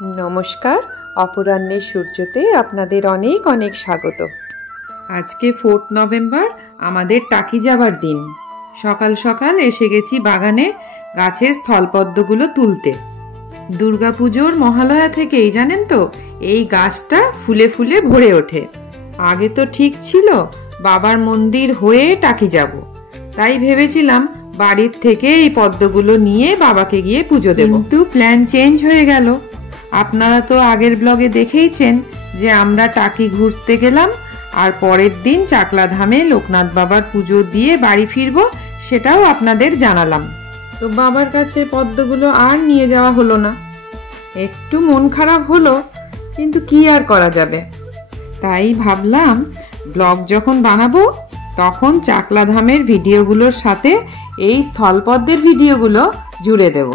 নমস্কার, অপরাহ্নের সূর্যতে আপনাদের অনেক অনেক স্বাগত। আজকে 4 নভেম্বর, আমাদের টাকি যাবার দিন। সকাল সকাল এসে গেছি বাগানে গাছের স্থলপদ্মগুলো তুলতে। দুর্গাপুজোর মহালয়া থেকেই জানেন তো এই গাছটা ফুলে ফুলে ভরে ওঠে। আগে তো ঠিক ছিল বাবার মন্দির হয়ে টাকি যাব, তাই ভেবেছিলাম বাড়ির থেকে এই পদ্মগুলো নিয়ে বাবাকে গিয়ে পুজো দেব। কিন্তু প্ল্যান চেঞ্জ হয়ে গেল। আপনারা তো আগের ব্লগে দেখেইছেন যে আমরা টাকি ঘুরতে গেলাম আর পরের দিন চাকলা ধামে লোকনাথ বাবার পুজো দিয়ে বাড়ি ফিরবো, সেটাও আপনাদের জানালাম। তো বাবার কাছে পদ্মগুলো আর নিয়ে যাওয়া হলো না। একটু মন খারাপ হলো, কিন্তু কি আর করা যাবে। তাই ভাবলাম ব্লগ যখন বানাবো তখন চাকলা ধামের ভিডিওগুলোর সাথে এই স্থলপদ্মের ভিডিওগুলো জুড়ে দেব।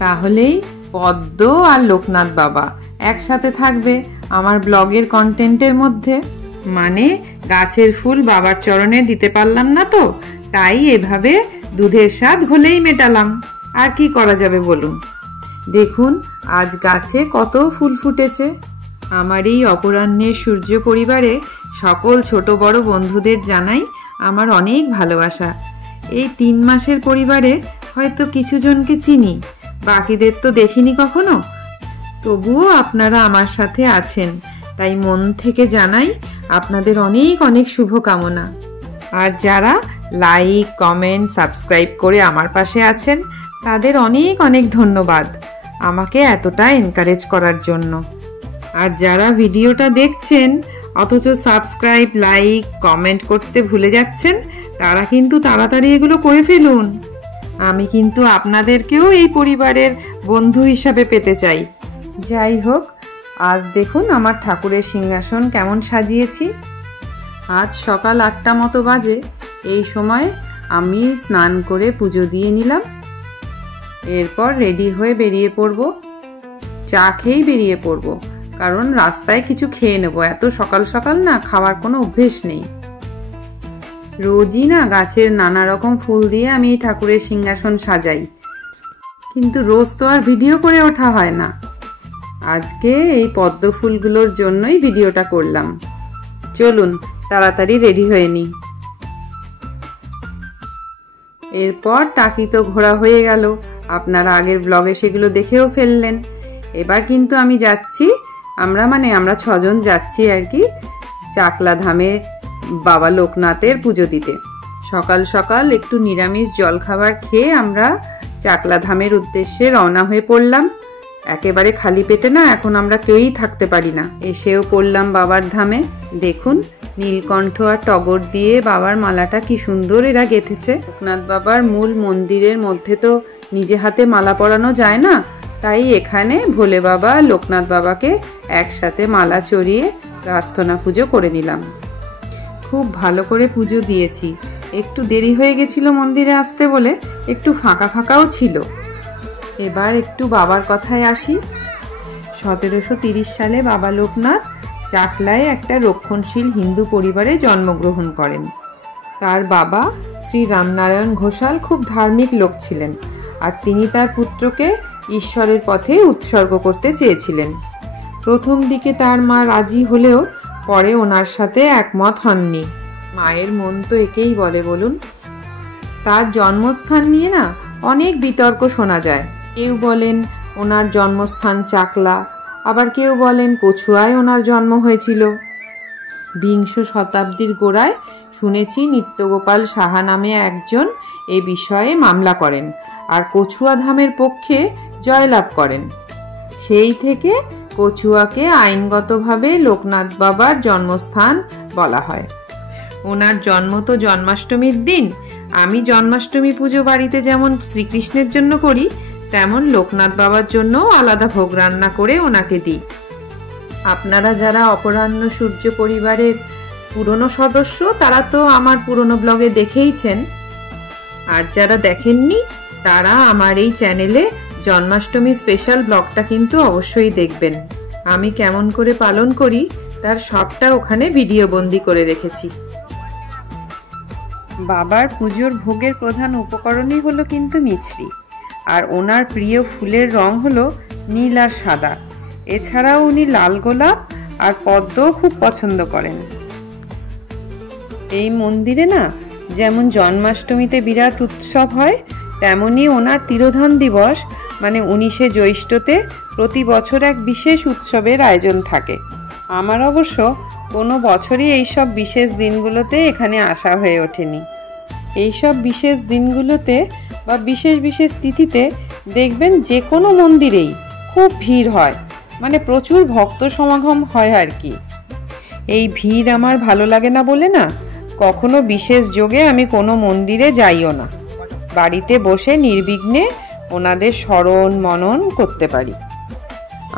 তাহলেই পদ্ম আর লোকনাথ বাবা একসাথে থাকবে আমার ব্লগের কন্টেন্টের মধ্যে। মানে গাছের ফুল বাবার চরণে দিতে পারলাম না, তো তাই এভাবে দুধের স্বাদ ঘোলেই মেটালাম। আর কি করা যাবে বলুন। দেখুন আজ গাছে কত ফুল ফুটেছে। আমার এই অপরাহ্নের সূর্য পরিবারে সকল ছোট বড় বন্ধুদের জানাই আমার অনেক ভালোবাসা। এই 3 মাসের পরিবারে হয়তো কিছু জনকে চিনি, বাকিদের তো দেখিনি কখনো। তবুও আপনারা আমার সাথে আছেন, তাই মন থেকে জানাই আপনাদের অনেক অনেক শুভকামনা। আর যারা লাইক, কমেন্ট, সাবস্ক্রাইব করে আমার পাশে আছেন তাদের অনেক অনেক ধন্যবাদ আমাকে এতটা এনকারেজ করার জন্য। আর যারা ভিডিওটা দেখছেন অথচ সাবস্ক্রাইব, লাইক, কমেন্ট করতে ভুলে যাচ্ছেন, তারা কিন্তু তাড়াতাড়ি এগুলো করে ফেলুন। আমি কিন্তু আপনাদেরকেও এই পরিবারের বন্ধু হিসাবে পেতে চাই। যাই হোক, আজ দেখুন আমার ঠাকুরের সিংহাসন কেমন সাজিয়েছি। আজ সকাল 8টা মতো বাজে। এই সময় আমি স্নান করে পুজো দিয়ে নিলাম। এরপর রেডি হয়ে বেরিয়ে পড়ব। চা খেয়েই বেরিয়ে পড়ব, কারণ রাস্তায় কিছু খেয়ে নেব। এত সকাল সকাল না খাওয়ার কোনো অভ্যেস নেই। রোজই না গাছের নানা রকম ফুল দিয়ে আমি এই ঠাকুরের সিংহাসন সাজাই, কিন্তু রোজ তো আর ভিডিও করে ওঠা হয় না। আজকে এই পদ্ম ফুলগুলোর জন্যই ভিডিওটা করলাম। চলুন তাড়াতাড়ি রেডি হয়ে নিই। এরপর টাকি তো ঘোরা হয়ে গেল, আপনারা আগের ব্লগে সেগুলো দেখেও ফেললেন। এবার কিন্তু আমি যাচ্ছি, আমরা 6 জন যাচ্ছি আর কি, চাকলা ধামে বাবা লোকনাথের পুজো দিতে। সকাল সকাল একটু নিরামিষ জলখাবার খেয়ে আমরা চাকলা ধামের উদ্দেশ্যে রওনা হয়ে পড়লাম। একেবারে খালি পেটে না এখন আমরা কেউই থাকতে পারি না। এসেও পড়লাম বাবার ধামে। দেখুন নীলকণ্ঠ আর টগর দিয়ে বাবার মালাটা কি সুন্দর এরা গেঁথেছে। লোকনাথ বাবার মূল মন্দিরের মধ্যে তো নিজে হাতে মালা পরানো যায় না, তাই এখানে ভোলে বাবা লোকনাথ বাবাকে একসাথে মালা চড়িয়ে প্রার্থনা পুজো করে নিলাম। খুব ভালো করে পুজো দিয়েছি। একটু দেরি হয়ে গেছিল মন্দিরে আসতে বলে, একটু ফাঁকা ফাঁকাও ছিল। এবার একটু বাবার কথায় আসি। 1730 সালে বাবা লোকনাথ চাকলায় একটা রক্ষণশীল হিন্দু পরিবারে জন্মগ্রহণ করেন। তার বাবা শ্রী রামনারায়ণ ঘোষাল খুব ধার্মিক লোক ছিলেন, আর তিনি তার পুত্রকে ঈশ্বরের পথে উৎসর্গ করতে চেয়েছিলেন। প্রথম দিকে তার মা রাজি হলেও পরে ওনার সাথে একমত হননি। মায়ের মন তো একেই বলে বলুন। তার জন্মস্থান নিয়ে না অনেক বিতর্ক শোনা যায়। কেউ বলেন ওনার জন্মস্থান চাকলা, আবার কেউ বলেন কচুয়ায় ওনার জন্ম হয়েছিল। 20 শতাব্দীর গোড়ায় শুনেছি নিত্যগোপাল সাহা নামে একজন এ বিষয়ে মামলা করেন আর কচুয়া ধামের পক্ষে জয়লাভ করেন। সেই থেকে কচুয়াকে আইনগতভাবে লোকনাথ বাবার জন্মস্থান বলা হয়। ওনার জন্ম তো জন্মাষ্টমীর দিন। আমি জন্মাষ্টমী পুজো বাড়িতে যেমন শ্রীকৃষ্ণের জন্য করি, তেমন লোকনাথ বাবার জন্য আলাদা ভোগ রান্না করে ওনাকে দিই। আপনারা যারা অপরাহ্ন সূর্য পরিবারের পুরনো সদস্য তারা তো আমার পুরনো ব্লগে দেখেইছেন, আর যারা দেখেননি তারা আমার এই চ্যানেলে জন্মাষ্টমী স্পেশাল ব্লগটা কিন্তু অবশ্যই দেখবেন। আমি কেমন করে পালন করি তার সবটা ওখানে ভিডিও বন্দি করে রেখেছি। বাবার পুজোর ভোগের প্রধান উপকরণই হলো কিন্তু মিছরি, আর ওনার প্রিয় ফুলের রং হলো নীল আর সাদা। এছাড়াও উনি লাল গোলাপ আর পদ্মও খুব পছন্দ করেন। এই মন্দিরে না যেমন জন্মাষ্টমীতে বিরাট উৎসব হয়, তেমনি ওনার তিরোধান দিবস মানে 19শে জ্যৈষ্ঠতে প্রতি বছর এক বিশেষ উৎসবের আয়োজন থাকে। আমার অবশ্য কোনো বছরই এইসব বিশেষ দিনগুলোতে এখানে আসা হয়ে ওঠেনি। এইসব বিশেষ দিনগুলোতে বা বিশেষ বিশেষ তিথিতে দেখবেন যে কোনো মন্দিরেই খুব ভিড় হয়, মানে প্রচুর ভক্ত সমাগম হয় আর কি। এই ভিড় আমার ভালো লাগে না বলে না কখনো বিশেষ যোগে আমি কোনো মন্দিরে যাইও না। বাড়িতে বসে নির্বিঘ্নে ওনাদের স্মরণ মনন করতে পারি।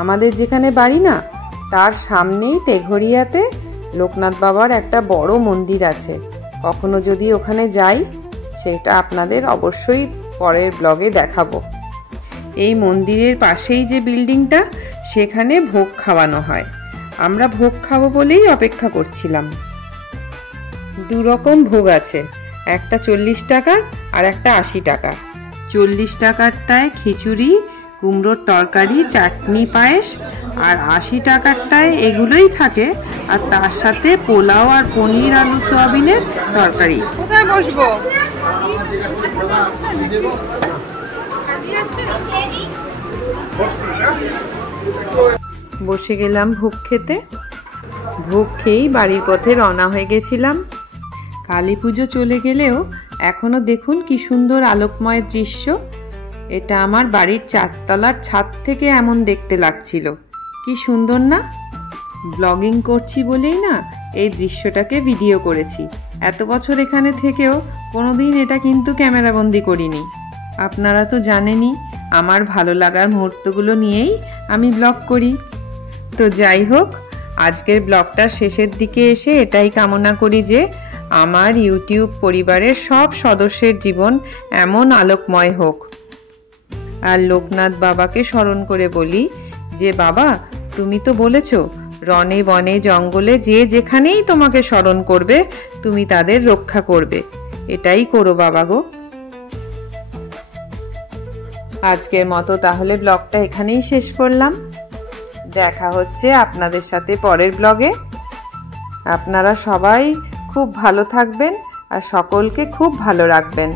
আমাদের যেখানে বাড়ি না তার সামনেই তেঘরিয়াতে লোকনাথ বাবার একটা বড় মন্দির আছে। কখনো যদি ওখানে যাই সেটা আপনাদের অবশ্যই পরের ব্লগে দেখাবো। এই মন্দিরের পাশেই যে বিল্ডিংটা, সেখানে ভোগ খাওয়ানো হয়। আমরা ভোগ খাবো বলেই অপেক্ষা করছিলাম। 2 রকম ভোগ আছে, একটা 40 টাকার আর একটা 80 টাকা। 40 টাকারটায় খিচুড়ি, কুমড়োর তরকারি, চাটনি, পায়েস, আর 80 টাকারটায় এগুলোই থাকে, আর তার সাথে পোলাও আর পনির আলু সোয়াবিনের তরকারি। কোথায় বসবো? বসে গেলাম ভোগ খেতে। ভোগ খেয়েই বাড়ির পথে রওনা হয়ে গেছিলাম। কালী পুজো চলে গেলেও এখনো দেখুন কি সুন্দর আলোকময় দৃশ্য। এটা আমার বাড়ির 4 তলার ছাদ থেকে এমন দেখতে লাগছিল। কি সুন্দর না? ব্লগিং করছি বলেই না এই দৃশ্যটাকে ভিডিও করেছি। এত বছর এখানে থেকেও কোনোদিন এটা কিন্তু ক্যামেরাবন্দি করিনি। আপনারা তো জানেনই আমার ভালো লাগার মুহূর্তগুলো নিয়েই আমি ব্লগ করি। তো যাই হোক, আজকের ব্লগটার শেষের দিকে এসে এটাই কামনা করি যে আমার ইউটিউব পরিবারের সব সদস্যের জীবন এমন আলোকময় হোক। আর লোকনাথ বাবাকে স্মরণ করে বলি যে বাবা, তুমি তো বলেছ রনে বনে জঙ্গলে যে যেখানেই তোমাকে স্মরণ করবে তুমি তাদের রক্ষা করবে। এটাই করো বাবা গো। আজকের মতো তাহলে ব্লগটা এখানেই শেষ করলাম। দেখা হচ্ছে আপনাদের সাথে পরের ব্লগে। আপনারা সবাই খুব ভালো থাকবেন আর সকলকে খুব ভালো রাখবেন।